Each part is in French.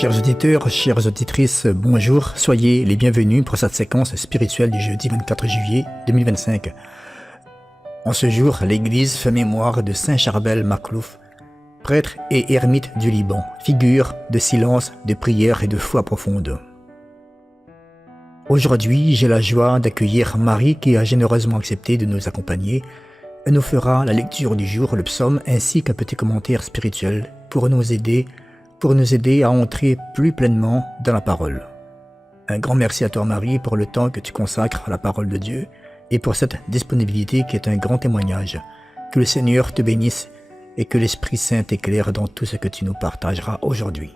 Chers auditeurs, chères auditrices, bonjour, soyez les bienvenus pour cette séquence spirituelle du jeudi 24 juillet 2025. En ce jour, l'Église fait mémoire de Saint Charbel Makhlouf, prêtre et ermite du Liban, figure de silence, de prière et de foi profonde. Aujourd'hui, j'ai la joie d'accueillir Marie qui a généreusement accepté de nous accompagner. Elle nous fera la lecture du jour, le psaume, ainsi qu'un petit commentaire spirituel pour nous aider à entrer plus pleinement dans la parole. Un grand merci à toi Marie pour le temps que tu consacres à la parole de Dieu et pour cette disponibilité qui est un grand témoignage. Que le Seigneur te bénisse et que l'Esprit Saint t'éclaire dans tout ce que tu nous partageras aujourd'hui.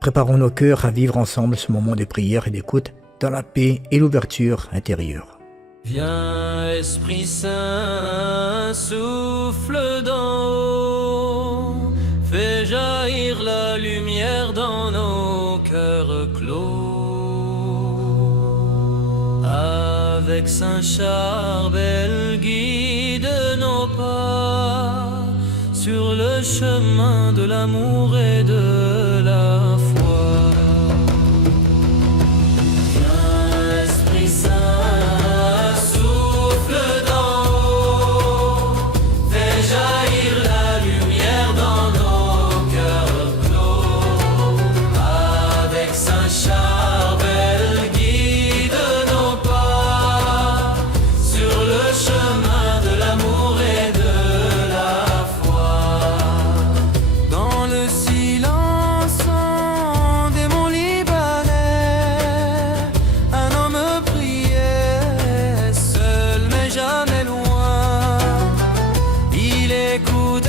Préparons nos cœurs à vivre ensemble ce moment de prière et d'écoute dans la paix et l'ouverture intérieure. Viens Esprit Saint, souffle d'en haut, fais jaillir la lumière dans nos cœurs clos. Avec Saint Charbel, guide nos pas sur le chemin de l'amour et de la foi. Viens Esprit Saint, souffle d'en haut, fais jaillir la lumière dans nos cœurs clos. Avec Saint Charbel, guide nos pas sur le chemin de l'amour et de la foi. Dans le silence des monts libanais, un homme priait, seul mais jamais loin. Il écoutait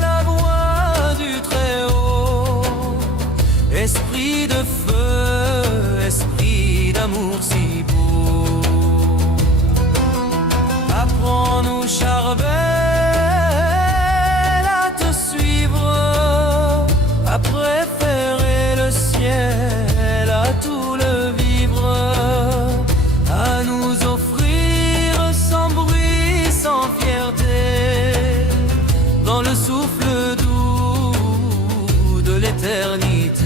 la voix du Très-Haut, esprit de feu, esprit d'amour si beau. Apprends-nous, Charbel, à te suivre, à préférer le ciel à tout le vivre, à nous offrir sans bruit, sans fierté, dans le souffle doux de l'éternité.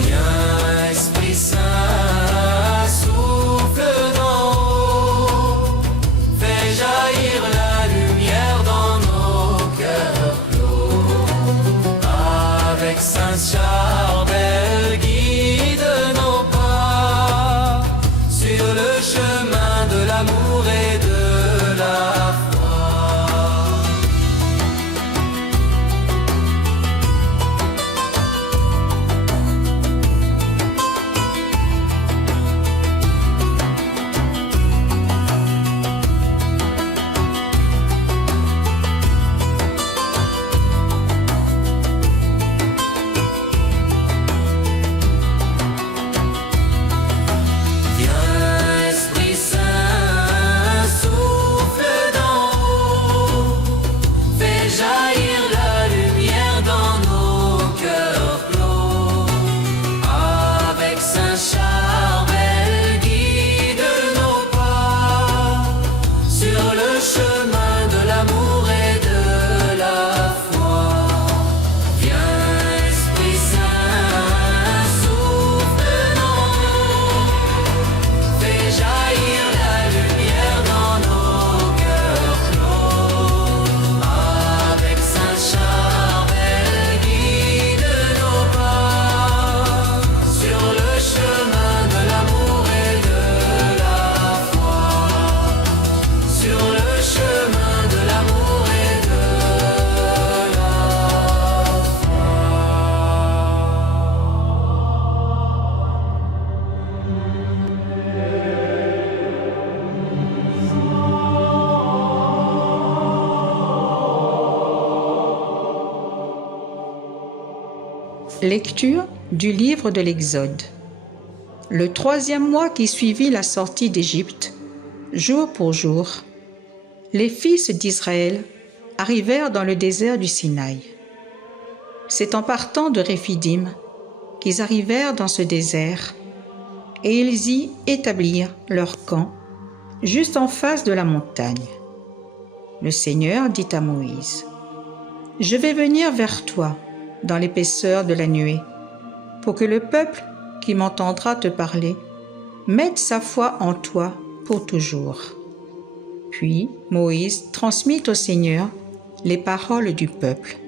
Viens, Esprit Saint, souffle d'en haut, fais jaillir la lumière dans nos cœurs clos. Avec Saint Charbel, guide nos pas sur le chemin de l'amour et de la foi. Viens Esprit Saint, souffle d'en haut, fais jaillir la lumière dans nos cœurs clos. Avec Saint Charbel, guide nos pas sur le chemin de l'amour et de la foi. Viens Esprit Saint, souffle d'en haut, fais jaillir la lumière dans nos cœurs clos. Avec Saint Charbel, guide nos pas sur le chemin de l'amour et de la foi. Sur le chemin de l'amour et de la Lecture du livre de l'Exode. Le 3e mois qui suivit la sortie d'Égypte, jour pour jour, les fils d'Israël arrivèrent dans le désert du Sinaï. C'est en partant de Réphidim qu'ils arrivèrent dans ce désert et ils y établirent leur camp juste en face de la montagne. Le Seigneur dit à Moïse : « Je vais venir vers toi dans l'épaisseur de la nuée, pour que le peuple qui m'entendra te parler mette sa foi en toi pour toujours. » Puis Moïse transmit au Seigneur les paroles du peuple.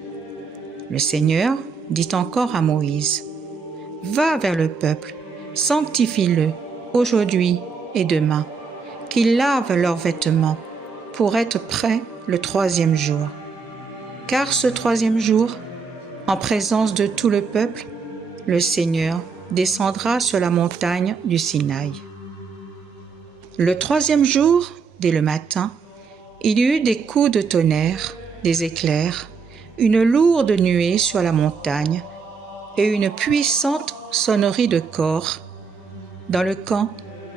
Le Seigneur dit encore à Moïse: « Va vers le peuple, sanctifie-le aujourd'hui et demain, qu'ils lavent leurs vêtements pour être prêts le 3e jour. Car ce 3e jour, en présence de tout le peuple, le Seigneur descendra sur la montagne du Sinaï. » Le 3e jour, dès le matin, il y eut des coups de tonnerre, des éclairs, une lourde nuée sur la montagne et une puissante sonnerie de cor. Dans le camp,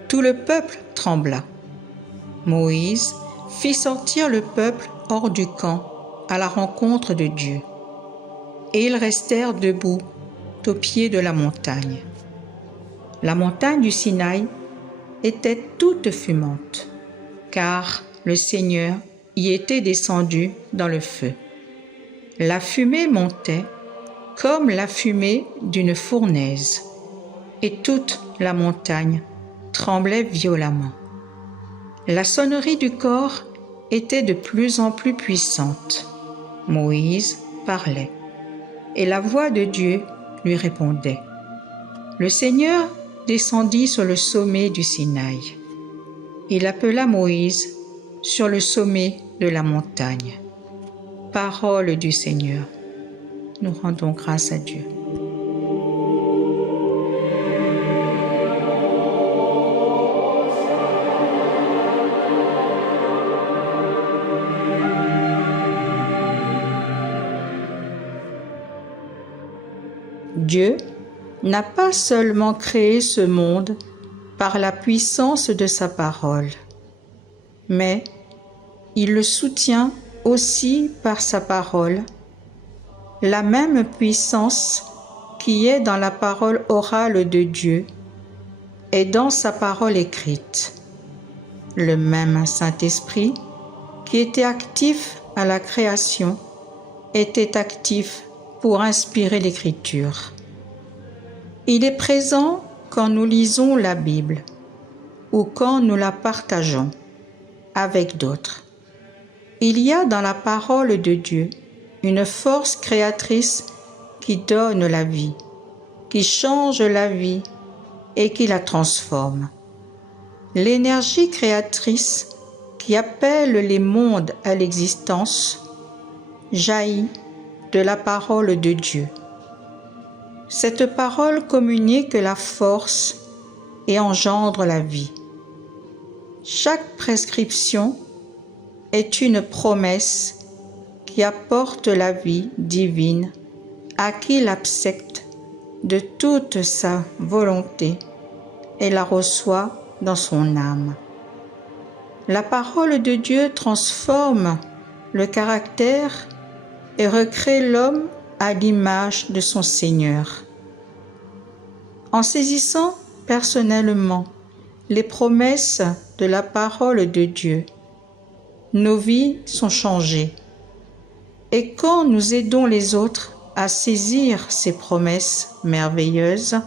tout le peuple trembla. Moïse fit sortir le peuple hors du camp à la rencontre de Dieu. Et ils restèrent debout au pied de la montagne. La montagne du Sinaï était toute fumante, car le Seigneur y était descendu dans le feu. La fumée montait comme la fumée d'une fournaise, et toute la montagne tremblait violemment. La sonnerie du cor était de plus en plus puissante. Moïse parlait, et la voix de Dieu lui répondait. Le Seigneur descendit sur le sommet du Sinaï. Il appela Moïse sur le sommet de la montagne. Parole du Seigneur. Nous rendons grâce à Dieu. Dieu n'a pas seulement créé ce monde par la puissance de sa parole, mais il le soutient aussi par sa parole, la même puissance qui est dans la parole orale de Dieu et dans sa parole écrite. Le même Saint-Esprit qui était actif à la création était actif pour inspirer l'Écriture. Il est présent quand nous lisons la Bible ou quand nous la partageons avec d'autres. Il y a dans la parole de Dieu une force créatrice qui donne la vie, qui change la vie et qui la transforme. L'énergie créatrice qui appelle les mondes à l'existence jaillit de la parole de Dieu. Cette parole communique la force et engendre la vie. Chaque prescription est une promesse qui apporte la vie divine à qui l'accepte de toute sa volonté et la reçoit dans son âme. La parole de Dieu transforme le caractère et recrée l'homme à l'image de son Seigneur. En saisissant personnellement les promesses de la parole de Dieu, nos vies sont changées. Et quand nous aidons les autres à saisir ces promesses merveilleuses,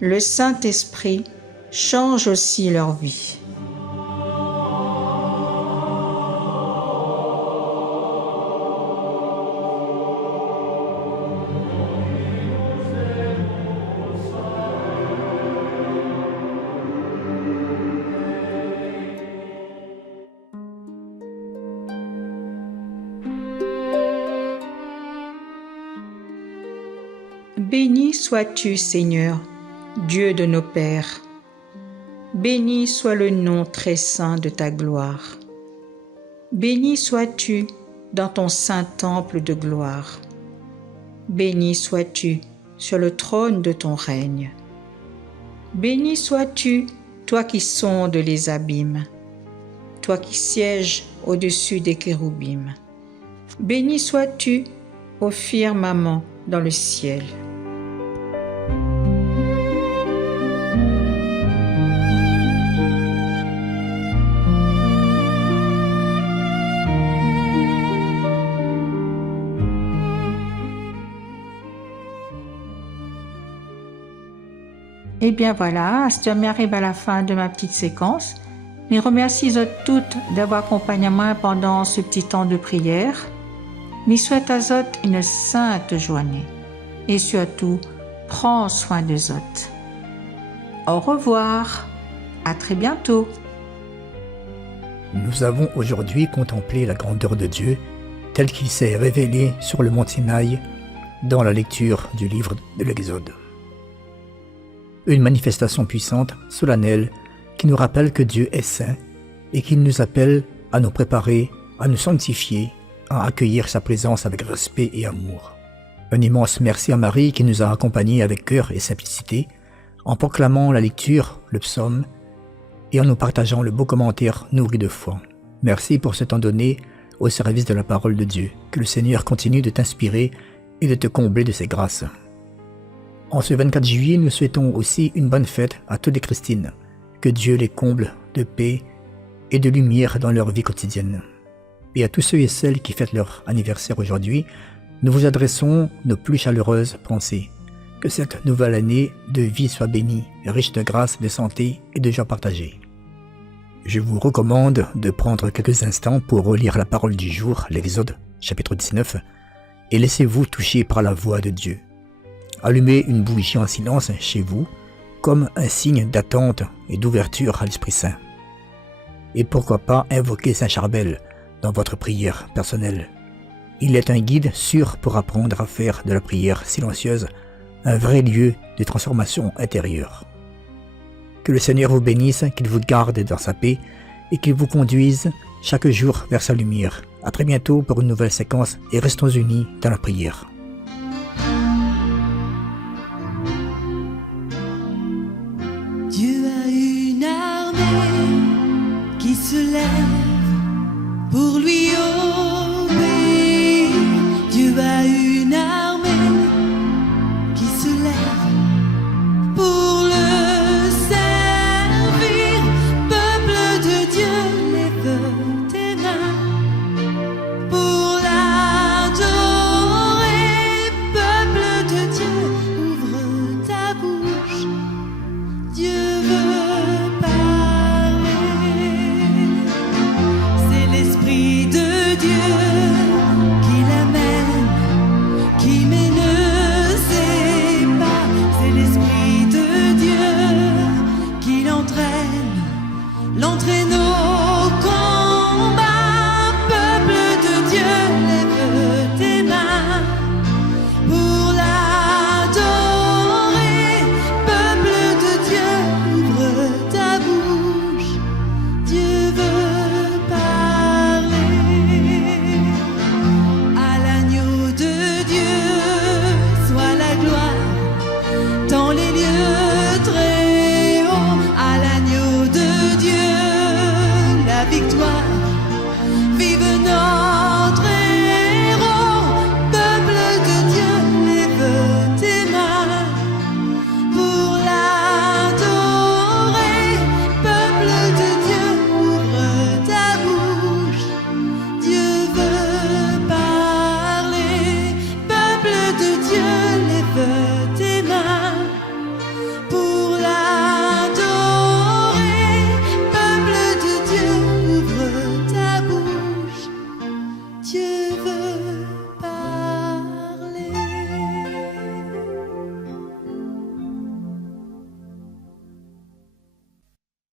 le Saint-Esprit change aussi leur vie. Béni sois-tu, Seigneur, Dieu de nos pères. Béni soit le nom très saint de ta gloire. Béni sois-tu dans ton saint temple de gloire. Béni sois-tu sur le trône de ton règne. Béni sois-tu, toi qui sondes les abîmes, toi qui sièges au-dessus des kéroubim. Béni sois-tu au firmament dans le ciel. Eh bien voilà, je arrive à la fin de ma petite séquence. Je remercie toutes d'avoir accompagné moi pendant ce petit temps de prière. Je souhaite à Zot une sainte journée. Et surtout, prends soin de Zot. Au revoir. À très bientôt. Nous avons aujourd'hui contemplé la grandeur de Dieu tel qu'il s'est révélé sur le mont Sinaï dans la lecture du livre de l'Exode. Une manifestation puissante, solennelle, qui nous rappelle que Dieu est saint et qu'il nous appelle à nous préparer, à nous sanctifier, à accueillir sa présence avec respect et amour. Un immense merci à Marie qui nous a accompagnés avec cœur et simplicité en proclamant la lecture, le psaume, et en nous partageant le beau commentaire nourri de foi. Merci pour ce temps donné au service de la parole de Dieu. Que le Seigneur continue de t'inspirer et de te combler de ses grâces. En ce 24 juillet, nous souhaitons aussi une bonne fête à toutes les Christines. Que Dieu les comble de paix et de lumière dans leur vie quotidienne. Et à tous ceux et celles qui fêtent leur anniversaire aujourd'hui, nous vous adressons nos plus chaleureuses pensées. Que cette nouvelle année de vie soit bénie, riche de grâce, de santé et de joie partagée. Je vous recommande de prendre quelques instants pour relire la parole du jour, l'Exode, chapitre 19, et laissez-vous toucher par la voix de Dieu. Allumez une bougie en silence chez vous, comme un signe d'attente et d'ouverture à l'Esprit Saint. Et pourquoi pas invoquer Saint Charbel dans votre prière personnelle. Il est un guide sûr pour apprendre à faire de la prière silencieuse un vrai lieu de transformation intérieure. Que le Seigneur vous bénisse, qu'il vous garde dans sa paix et qu'il vous conduise chaque jour vers sa lumière. À très bientôt pour une nouvelle séquence et restons unis dans la prière. Dieu a une armée qui se lève pour lui obéir. Dieu a une armée qui se lève pour le servir. Peuple de Dieu, lève tes mains pour l'adorer. Peuple de Dieu, ouvre ta bouche. Dieu veut parler. C'est l'Esprit de Dieu qui l'amène, qui ne sait pas. C'est l'Esprit de Dieu qui l'entraîne, l'entraîne